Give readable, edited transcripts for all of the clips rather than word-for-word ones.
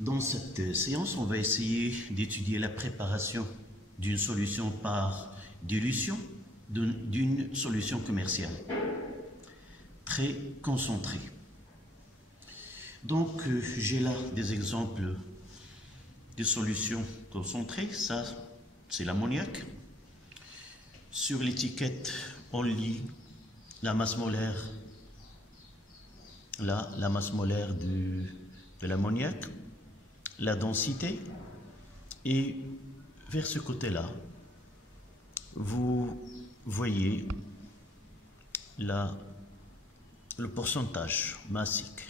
Dans cette séance, on va essayer d'étudier la préparation d'une solution par dilution d'une solution commerciale très concentrée. Donc, j'ai là des exemples de solutions concentrées. Ça, c'est l'ammoniac. Sur l'étiquette, on lit la masse molaire, là, la masse molaire de l'ammoniac, la densité, et vers ce côté-là, vous voyez le pourcentage massique,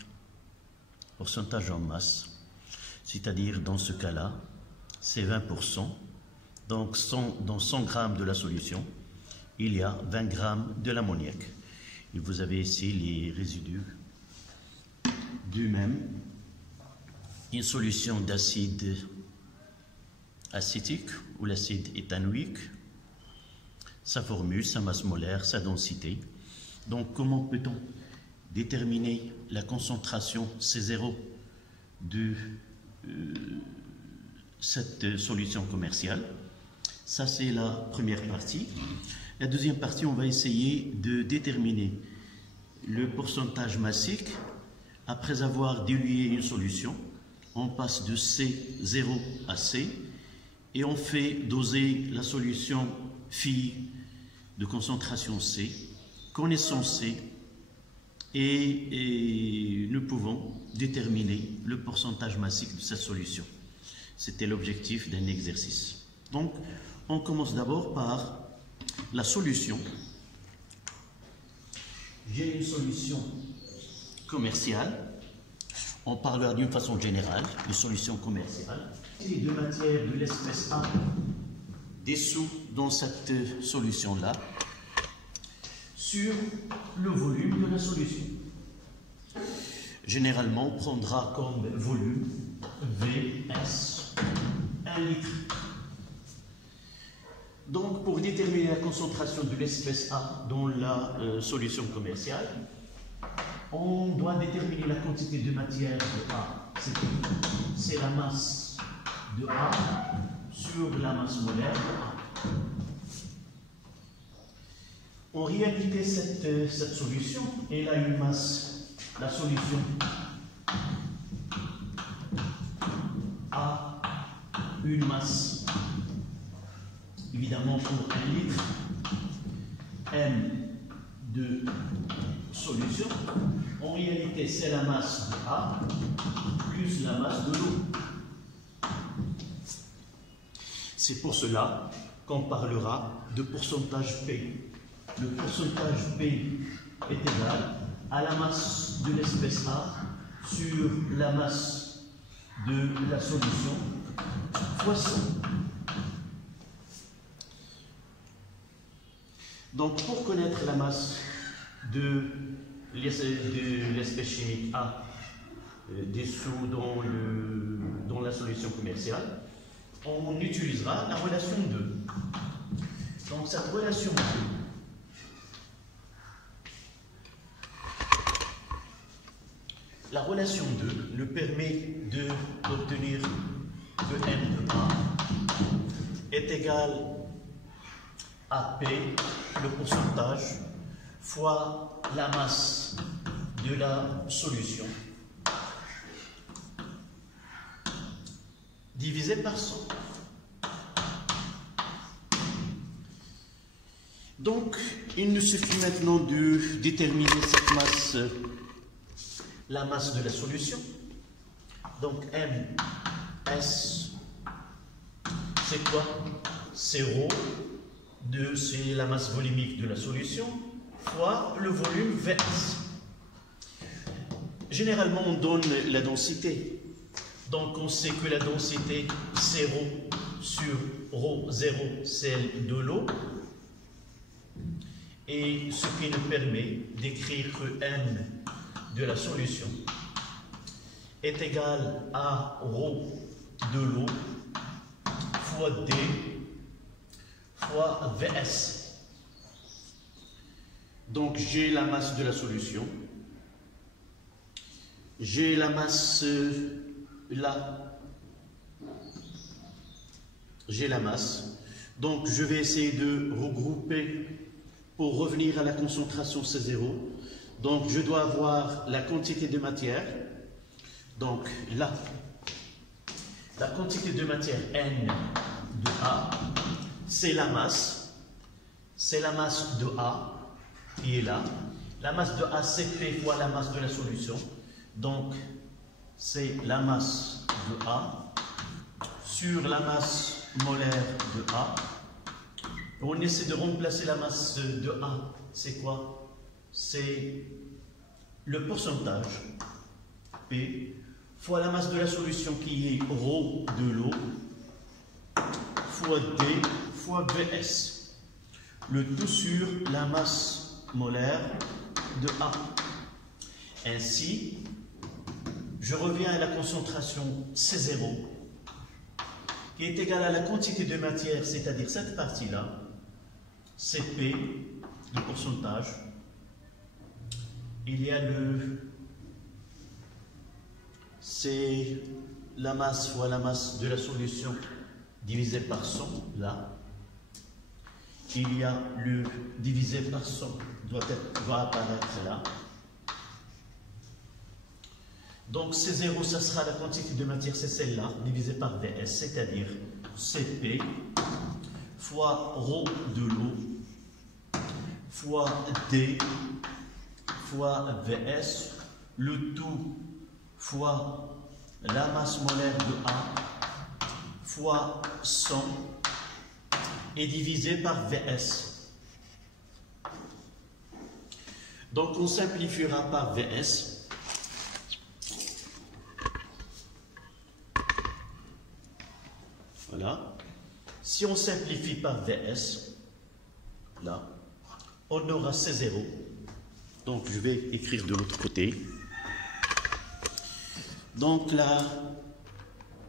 pourcentage en masse, c'est-à-dire dans ce cas-là, c'est 20%. Donc dans 100 grammes de la solution, il y a 20 grammes de l'ammoniac. Et vous avez ici les résidus du même. Une solution d'acide acétique ou l'acide éthanoïque, sa formule, sa masse molaire, sa densité. Donc comment peut-on déterminer la concentration C0 de cette solution commerciale? Ça, c'est la première partie. La deuxième partie, on va essayer de déterminer le pourcentage massique. Après avoir dilué une solution, on passe de C0 à C et on fait doser la solution phi de concentration C, connaissant C, et nous pouvons déterminer le pourcentage massique de cette solution. C'était l'objectif d'un exercice. Donc, on commence d'abord par la solution. J'ai une solution commerciale. On parlera d'une façon générale, une solution commerciale. Il y a de matière de l'espèce A dessous dans cette solution-là sur le volume de la solution. Généralement, on prendra comme volume VS 1 litre. Donc, pour déterminer la concentration de l'espèce A dans la solution commerciale, on doit déterminer la quantité de matière de A. C'est la masse de A sur la masse molaire de A. En réalité, cette solution, elle a une masse, la solution a une masse, évidemment pour 1 litre, M de solution. En réalité, c'est la masse de A plus la masse de l'eau. C'est pour cela qu'on parlera de pourcentage P. Le pourcentage P est égal à la masse de l'espèce A sur la masse de la solution fois 100. Donc, pour connaître la masse de l'espèce chimique A dessous dans la solution commerciale, on utilisera la relation 2. Donc, cette relation 2, la relation 2 nous permet d'obtenir que M de A est égal à P, le pourcentage, fois la masse de la solution, divisé par 100. Donc, il nous suffit maintenant de déterminer cette masse, la masse de la solution. Donc, M, S, c'est quoi? C'est ρ, c'est la masse volumique de la solution, fois le volume VS. Généralement, on donne la densité. Donc, on sait que la densité, c'est ρ sur ρ0, celle de l'eau. Et ce qui nous permet d'écrire que M de la solution est égal à ρ de l'eau fois D fois VS. Donc, j'ai la masse de la solution, j'ai la masse là, j'ai la masse. Donc, je vais essayer de regrouper pour revenir à la concentration C0. Donc, je dois avoir la quantité de matière. Donc, là, la quantité de matière N de A, c'est la masse. C'est la masse de A qui est là. La masse de A, c'est P fois la masse de la solution. Donc, c'est la masse de A sur la masse molaire de A. On essaie de remplacer la masse de A. C'est quoi? C'est le pourcentage P fois la masse de la solution qui est ρ de l'eau fois D fois Vs. Le tout sur la masse molaire de A. Ainsi, je reviens à la concentration C0 qui est égale à la quantité de matière, c'est-à-dire cette partie-là, c'est P, le pourcentage. Il y a c'est la masse fois la masse de la solution divisé par 100, là. Il y a le divisé par 100 doit apparaître là. Donc C0, ça sera la quantité de matière, c'est celle-là, divisée par Vs, c'est-à-dire Cp fois ρ de l'eau fois D fois Vs, le tout fois la masse molaire de A fois 100 et divisé par Vs. Donc on simplifiera par Vs. Voilà. Si on simplifie par Vs, là, on aura C0. Donc je vais écrire de l'autre côté. Donc la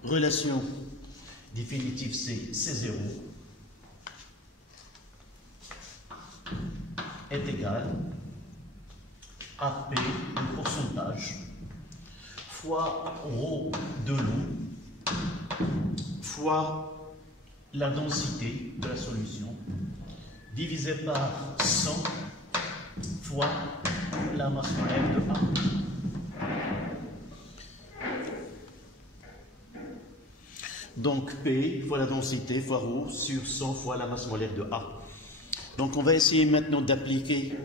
relation définitive, c'est C0 est égal à P, le pourcentage, fois ρ de l'eau, fois la densité de la solution, divisé par 100, fois la masse molaire de A. Donc P fois la densité fois ρ sur 100 fois la masse molaire de A. Donc on va essayer maintenant d'appliquer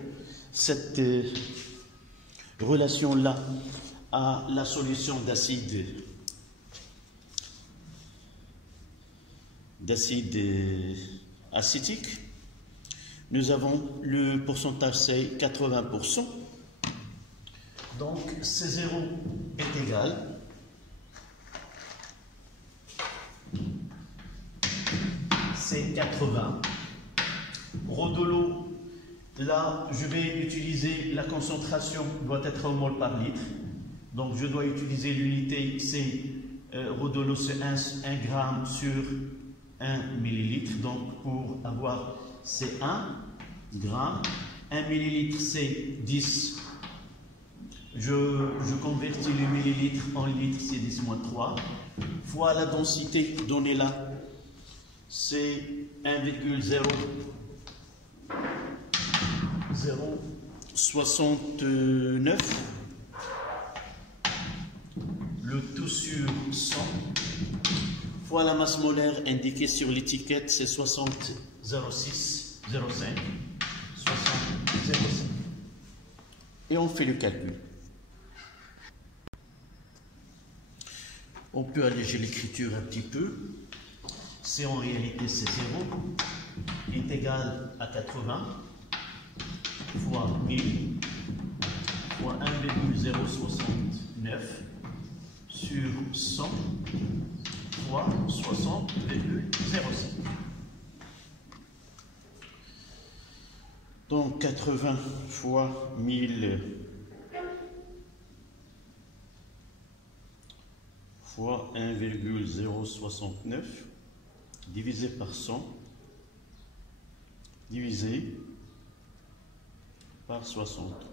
cette relation-là à la solution d'acide acétique. Nous avons le pourcentage, c'est 80%. Donc C0 est égal c'est 80. Ρ de l'eau, là, je vais utiliser la concentration, doit être en mol par litre. Donc, je dois utiliser l'unité, c'est ρ de l'eau, c'est 1 gramme sur 1 millilitre. Donc, pour avoir, c'est 1 gramme. 1 millilitre, c'est 10. Je convertis le millilitre en litre, c'est 10 moins 3. Fois la densité donnée là, c'est 1,069. Le tout sur 100 fois la masse molaire indiquée sur l'étiquette, c'est 60,06,05. 60,05. Et on fait le calcul. On peut alléger l'écriture un petit peu. C'est en réalité C0 est égal à 80 fois 1000 fois 1,069 sur 100 fois 60,05. Donc 80 fois 1000 fois 1,069 divisé par 100 divisé par 60.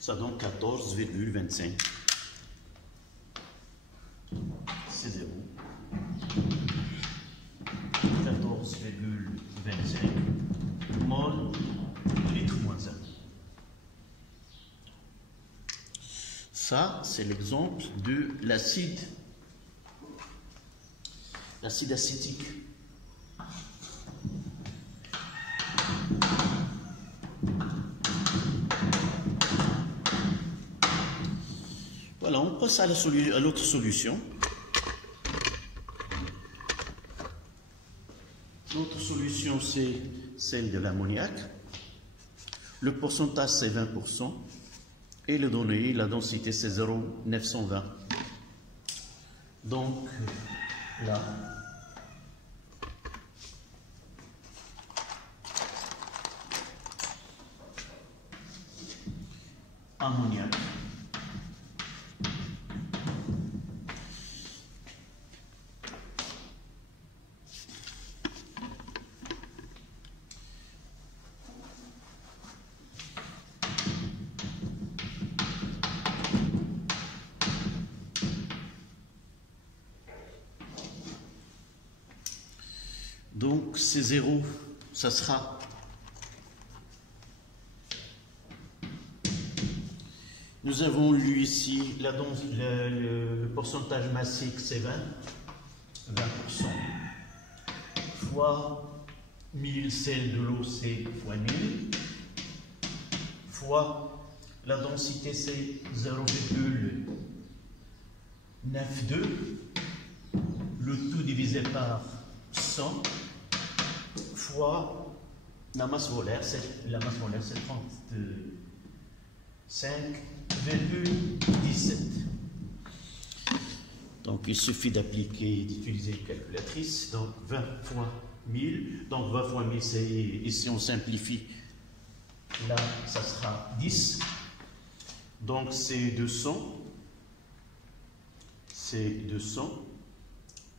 Ça donne 14,25. Ça, c'est l'exemple de l'acide acétique. Voilà, on passe à l'autre solution. L'autre solution, c'est celle de l'ammoniac. Le pourcentage, c'est 20%. Et le donné, la densité, c'est 0,920. Donc, là, ammoniac. Donc, c'est 0, ça sera nous avons lu ici le pourcentage massique, c'est 20% fois 1000 sel de l'eau, c'est fois 1000 fois la densité, c'est 0,92, le tout divisé par 100 fois la masse molaire, c'est 35,17. Donc il suffit d'utiliser une calculatrice. Donc 20 fois 1000. Donc 20 fois 1000, c'est ici on simplifie. Là, ça sera 10. Donc c'est 200. C'est 200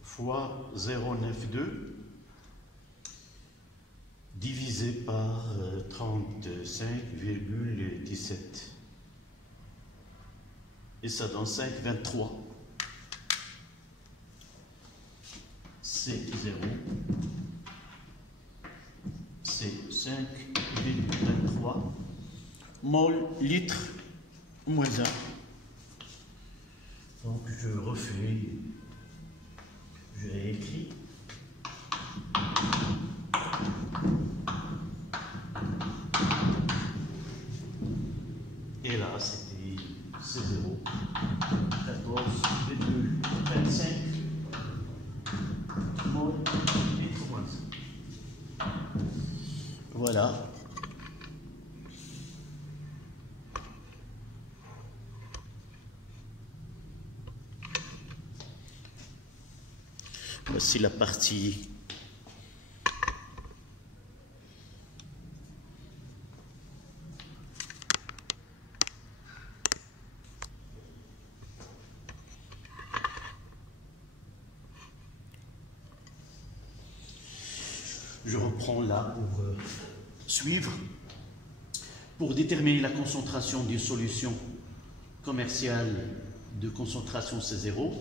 fois 0,92 divisé par 35,17. Et ça donne 5,23. C'est 0. C'est 5,23 mol litre moins 1. Donc je refais, je réécris. Et là, c'est 0, 14,25 mol litre moins 1. Voilà. Voici la partie je reprends là pour suivre. Pour déterminer la concentration d'une solution commerciale de concentration C0,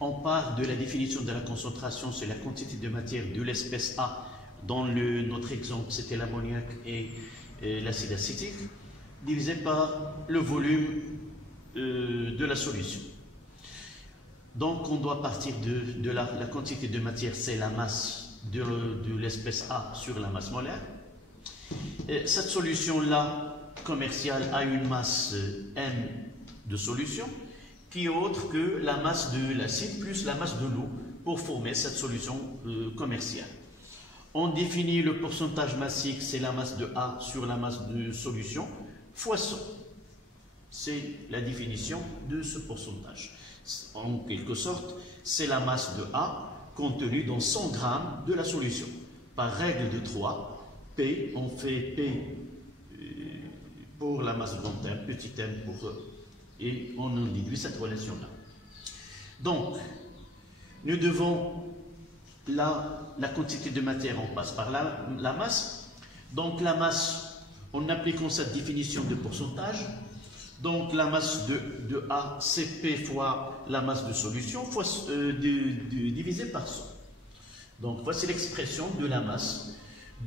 on part de la définition de la concentration, c'est la quantité de matière de l'espèce A. Dans notre exemple, c'était l'ammoniac et l'acide acétique, divisé par le volume de la solution. Donc, on doit partir de la quantité de matière, c'est la masse de l'espèce A sur la masse molaire. Et cette solution-là, commerciale, a une masse M de solution, qui est autre que la masse de l'acide plus la masse de l'eau pour former cette solution commerciale. On définit le pourcentage massique, c'est la masse de A sur la masse de solution, fois 100. C'est la définition de ce pourcentage. En quelque sorte, c'est la masse de A contenue dans 100 grammes de la solution. Par règle de 3, P, on fait P pour la masse grand M, petit m pour E. Et on en déduit cette relation-là. Donc, nous devons, la quantité de matière, on passe par la masse. Donc, la masse, en appliquant cette définition de pourcentage, donc la masse de A, c'est P fois la masse de solution, fois, divisé par 100. Donc, voici l'expression de la masse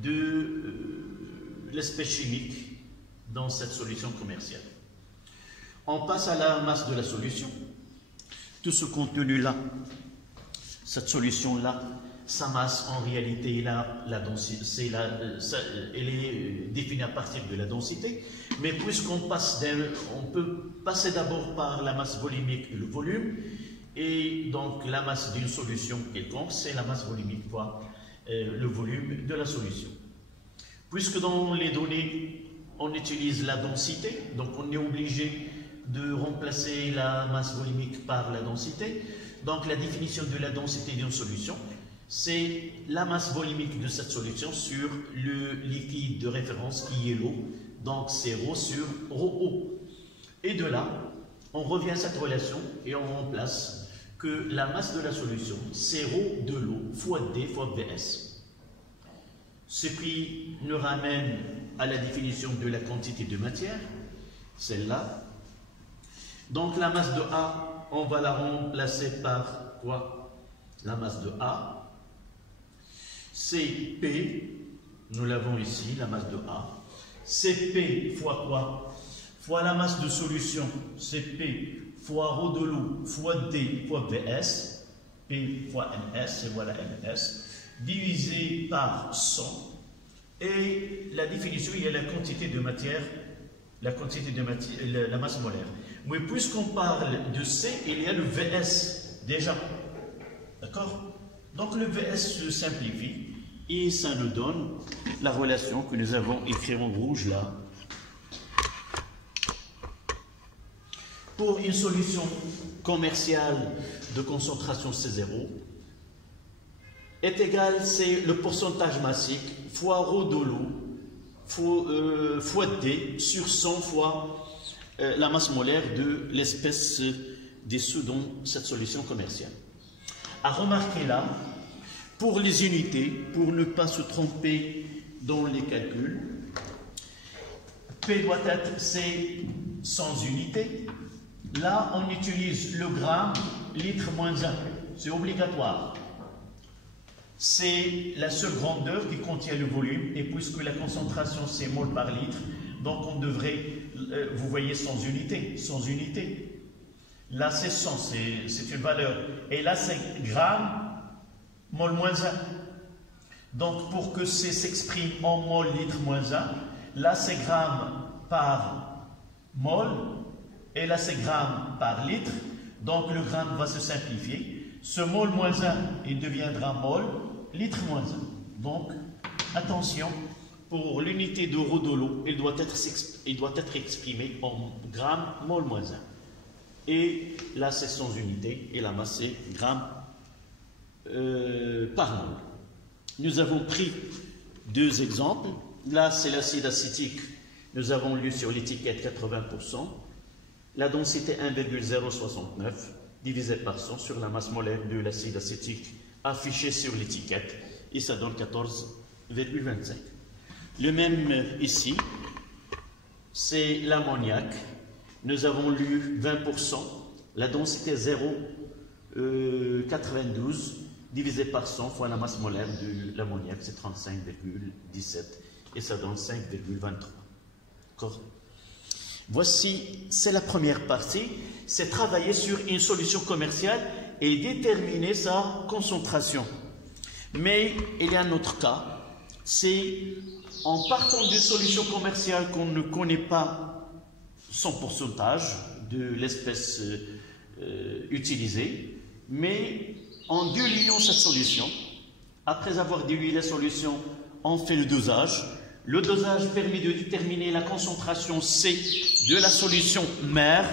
de l'espèce chimique dans cette solution commerciale. On passe à la masse de la solution. Tout ce contenu-là, cette solution-là, sa masse, en réalité, la densité, elle est définie à partir de la densité. Mais puisqu'on passe, on peut passer d'abord par la masse volumique et le volume. Et donc, la masse d'une solution quelconque, c'est la masse volumique fois le volume de la solution. Puisque dans les données, on utilise la densité, donc on est obligé de remplacer la masse volumique par la densité. Donc, la définition de la densité d'une solution, c'est la masse volumique de cette solution sur le liquide de référence qui est l'eau. Donc, c'est ρ sur ρO. Et de là, on revient à cette relation et on remplace que la masse de la solution, c'est ρ de l'eau fois D fois Vs. Ce qui nous ramène à la définition de la quantité de matière, celle-là. Donc, la masse de A, on va la remplacer par quoi? La masse de A, c'est P, nous l'avons ici, la masse de A. C'est P fois quoi? Fois la masse de solution, c'est P fois ρ de l'eau fois D fois Vs, P fois Ns, et voilà Ns, divisé par 100. Et la définition, il y a la quantité de matière, la masse molaire. Mais puisqu'on parle de C, il y a le Vs déjà. D'accord? Donc le Vs se simplifie et ça nous donne la relation que nous avons écrite en rouge là. Pour une solution commerciale de concentration C0 est égal, c'est le pourcentage massique fois ρ de l'eau fois D sur 100 fois la masse molaire de l'espèce dessous dans cette solution commerciale. À remarquer là, pour les unités, pour ne pas se tromper dans les calculs, P doit être C sans unité. Là, on utilise le gramme, litre moins 1. C'est obligatoire. C'est la seule grandeur qui contient le volume, et puisque la concentration c'est mol par litre, donc on devrait, vous voyez, sans unité. Là c'est 100, c'est une valeur. Et là c'est gramme, mol moins 1. Donc pour que C s'exprime en mol, litre moins 1, là c'est gramme par mol, et là c'est gramme par litre. Donc le gramme va se simplifier. Ce mol moins 1, il deviendra mol, litre moins 1. Donc, attention, pour l'unité de ρ de l'eau, il doit être exprimé en grammes mol moins 1. Et là, c'est sans unité, et la masse, c'est grammes par mol. Nous avons pris deux exemples. Là, c'est l'acide acétique. Nous avons lu sur l'étiquette 80%. La densité 1,069 divisé par 100 sur la masse molaire de l'acide acétique affichée sur l'étiquette, et ça donne 14,25. Le même ici, c'est l'ammoniac. Nous avons lu 20%, la densité 0,92 divisé par 100 fois la masse molaire de l'ammoniac, c'est 35,17, et ça donne 5,23. D'accord? Voici, c'est la première partie, c'est travailler sur une solution commerciale et déterminer sa concentration. Mais il y a un autre cas, c'est en partant d'une solution commerciale qu'on ne connaît pas son pourcentage de l'espèce utilisée, mais en diluant cette solution, après avoir dilué la solution, on fait le dosage. Le dosage permet de déterminer la concentration C de la solution mère.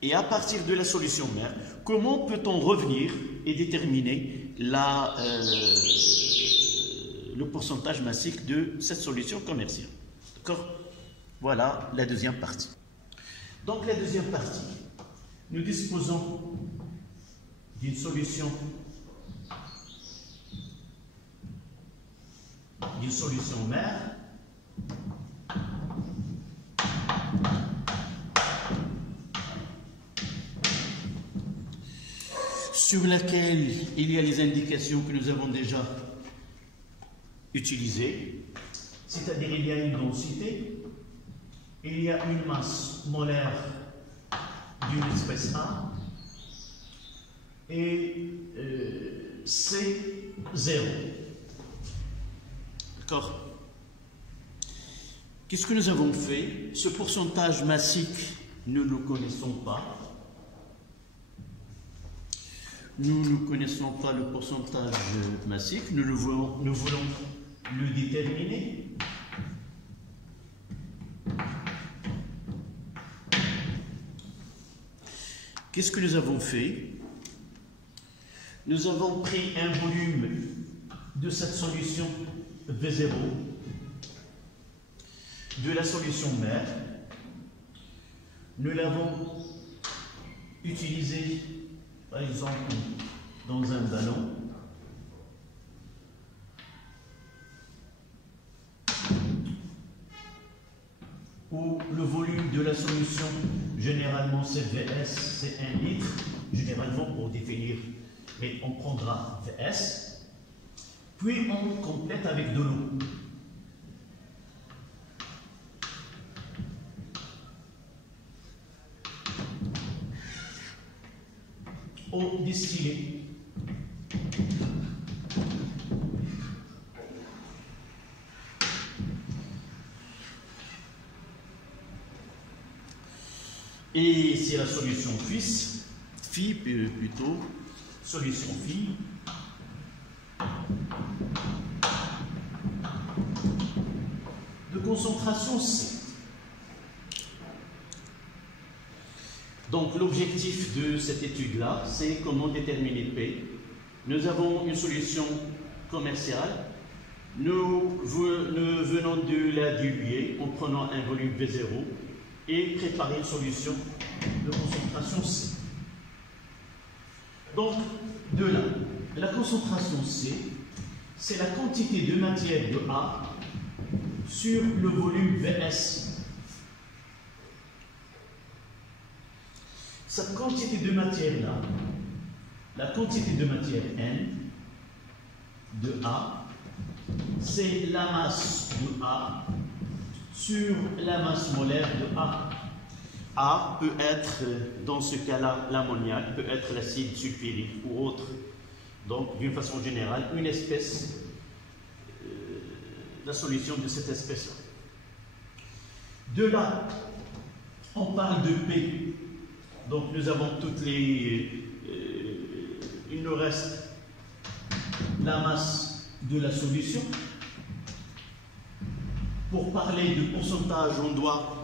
Et à partir de la solution mère, comment peut-on revenir et déterminer le pourcentage massique de cette solution commerciale? D'accord? Voilà la deuxième partie. Donc la deuxième partie, nous disposons d'une solution mère sur laquelle il y a les indications que nous avons déjà utilisées, c'est-à-dire il y a une densité, il y a une masse molaire d'une espèce A et C 0. D'accord? Qu'est-ce que nous avons fait? Ce pourcentage massique, nous ne le connaissons pas. Nous ne connaissons pas le pourcentage massique, nous voulons le déterminer. Qu'est-ce que nous avons fait? Nous avons pris un volume de cette solution V0, de la solution mère. Nous l'avons utilisé, par exemple, dans un ballon. Où le volume de la solution, généralement c'est VS, c'est 1 litre, généralement pour définir, mais on prendra VS, puis on complète avec de l'eau. Eau distillée. Et c'est la solution phi plutôt, solution phi. De concentration C. Donc l'objectif de cette étude-là, c'est comment déterminer P. Nous avons une solution commerciale. Nous venons de la diluer en prenant un volume V0 et préparer une solution de concentration C. Donc, de là, la concentration C, c'est la quantité de matière de A sur le volume VS. Cette quantité de matière-là, la quantité de matière N de A, c'est la masse de A sur la masse molaire de A. A peut être, dans ce cas-là, l'ammoniac, peut être l'acide sulfurique ou autre. Donc, d'une façon générale, une espèce, la solution de cette espèce-là. De là, on parle de P. Donc, nous avons toutes les... il nous reste la masse de la solution. Pour parler de pourcentage, on doit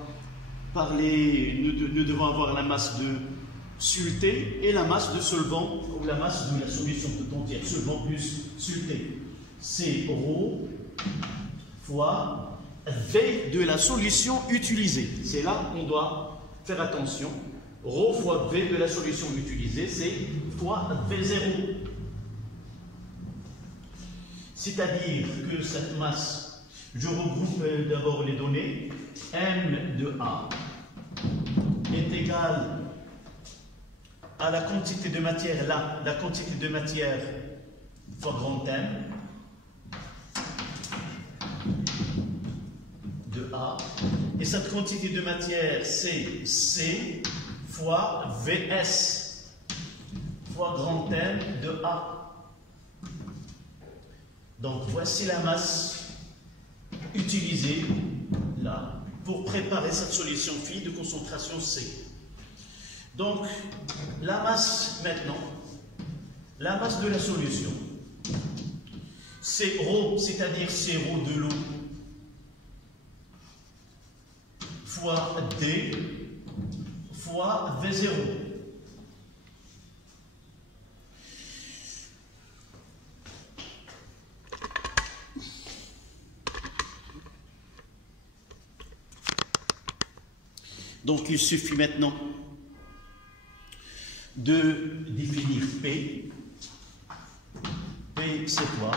parler, nous devons avoir la masse de soluté et la masse de solvant, ou la masse de la solution tout entière, solvant plus soluté. C'est ρ fois V de la solution utilisée. C'est là qu'on doit faire attention. Ρ fois V de la solution utilisée, c'est fois V0. C'est-à-dire que cette masse, je regroupe d'abord les données. M de A est égale à la quantité de matière, là, la quantité de matière fois grand M de A. Et cette quantité de matière, c'est C fois VS fois grand M de A. Donc voici la masse utilisée là pour préparer cette solution phi de concentration C. Donc la masse maintenant, la masse de la solution, c'est ρ, c'est-à-dire c'est ρ de l'eau fois D fois V0. Donc il suffit maintenant de définir P. P c'est quoi?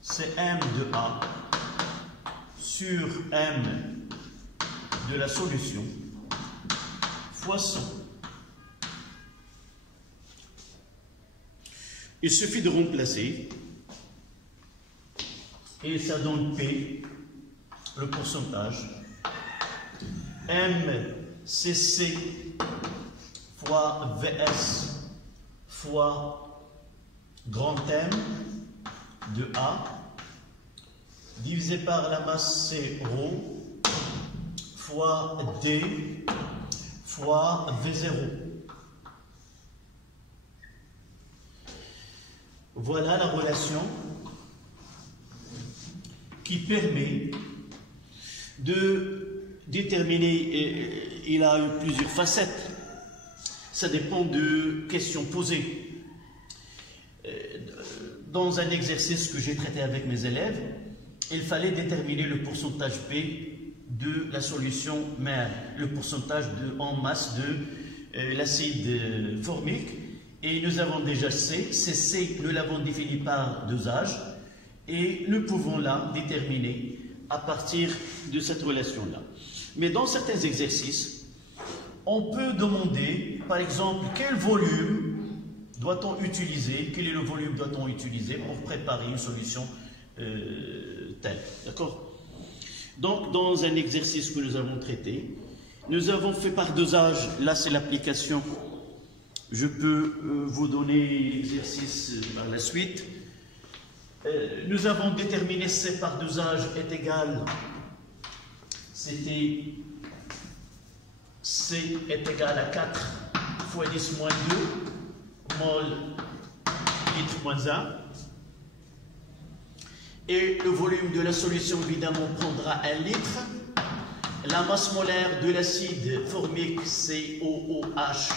C'est M de A sur M de la solution fois 100. Il suffit de remplacer et ça donne P, le pourcentage. M, c'est C fois VS fois grand M de A divisé par la masse C ρ fois D fois V0. Voilà la relation qui permet de déterminer, il a eu plusieurs facettes, ça dépend de questions posées. Dans un exercice que j'ai traité avec mes élèves, il fallait déterminer le pourcentage P de la solution mère, le pourcentage en masse de l'acide formique, et nous avons déjà C, C, nous l'avons défini par dosage, et nous pouvons là déterminer à partir de cette relation-là. Mais dans certains exercices, on peut demander, par exemple, quel volume doit-on utiliser, quel est le volume doit-on utiliser pour préparer une solution telle. D'accord? Donc, dans un exercice que nous avons traité, nous avons fait par dosage, là c'est l'application, je peux vous donner l'exercice par la suite. Nous avons déterminé C par dosage est égal, c'était C est égal à 4 fois 10 moins 2 mol litre moins 1. Et le volume de la solution, évidemment, prendra 1 litre. La masse molaire de l'acide formique COOH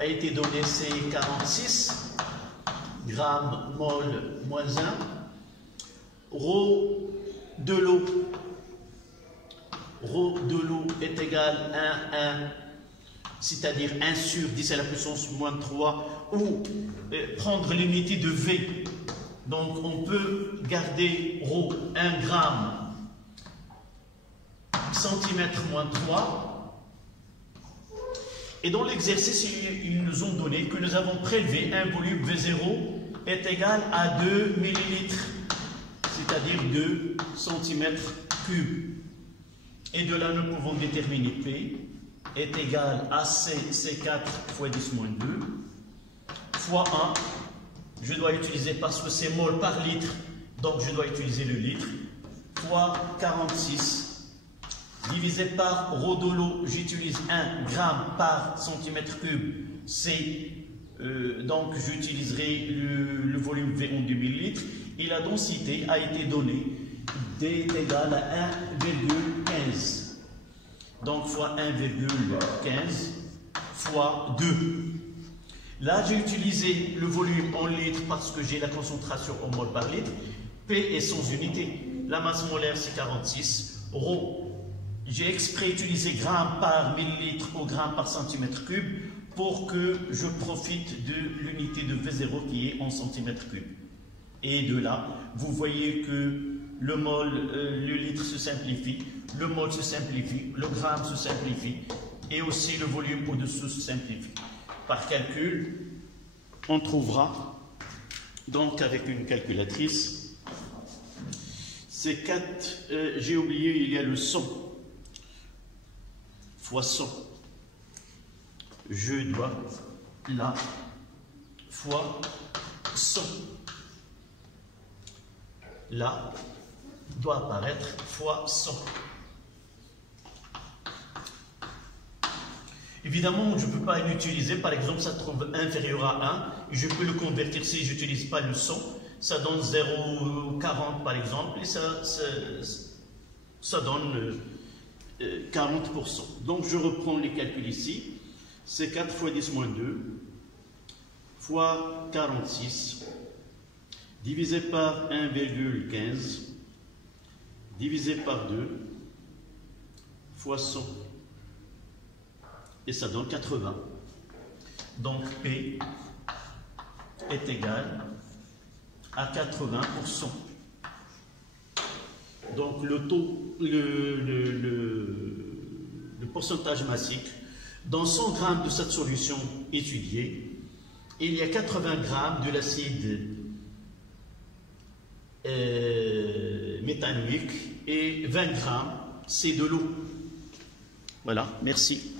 a été donnée, c'est 46 grammes mol moins 1. Rho de l'eau est égal à 1, c'est-à-dire 1 sur 10 à la puissance moins 3, ou prendre l'unité de V. Donc on peut garder ρ 1 gramme centimètre moins 3. Et dans l'exercice, ils nous ont donné que nous avons prélevé un volume V0 est égal à 2 millilitres, c'est-à-dire 2 centimètres cubes. Et de là, nous pouvons déterminer P est égal à C4 fois 10 moins 2 fois 1. Je dois utiliser, parce que c'est mol par litre, donc je dois utiliser le litre, fois 46, divisé par ρ de l'eau, j'utilise 1 gramme par centimètre cube, donc j'utiliserai le volume V en 2 millilitres, et la densité a été donnée, D est égal à 1,15, donc fois 1,15 fois 2. Là, j'ai utilisé le volume en litres parce que j'ai la concentration en mol par litre. P est sans unité. La masse molaire, c'est 46. Rho, j'ai exprès utilisé grammes par millilitre ou grammes par centimètre cube pour que je profite de l'unité de V0 qui est en centimètre cube. Et de là, vous voyez que le mol, le litre se simplifie, le mol se simplifie, le gramme se simplifie et aussi le volume au-dessous se simplifie. Par calcul, on trouvera, donc avec une calculatrice, c'est 4, j'ai oublié, il y a le 100, fois 100. Je dois, là, fois 100. Là, doit apparaître fois 100. Évidemment, je ne peux pas l'utiliser, par exemple, ça trouve inférieur à 1, je peux le convertir si je n'utilise pas le 100, ça donne 0,40 par exemple, et ça donne 40%. Donc je reprends les calculs ici, c'est 4 fois 10 moins 2, fois 46, divisé par 1,15, divisé par 2, fois 100. Et ça donne 80. Donc P est égal à 80%. Donc le taux, le pourcentage massique, dans 100 grammes de cette solution étudiée, il y a 80 grammes de l'acide méthanoïque et 20 grammes, c'est de l'eau. Voilà, merci.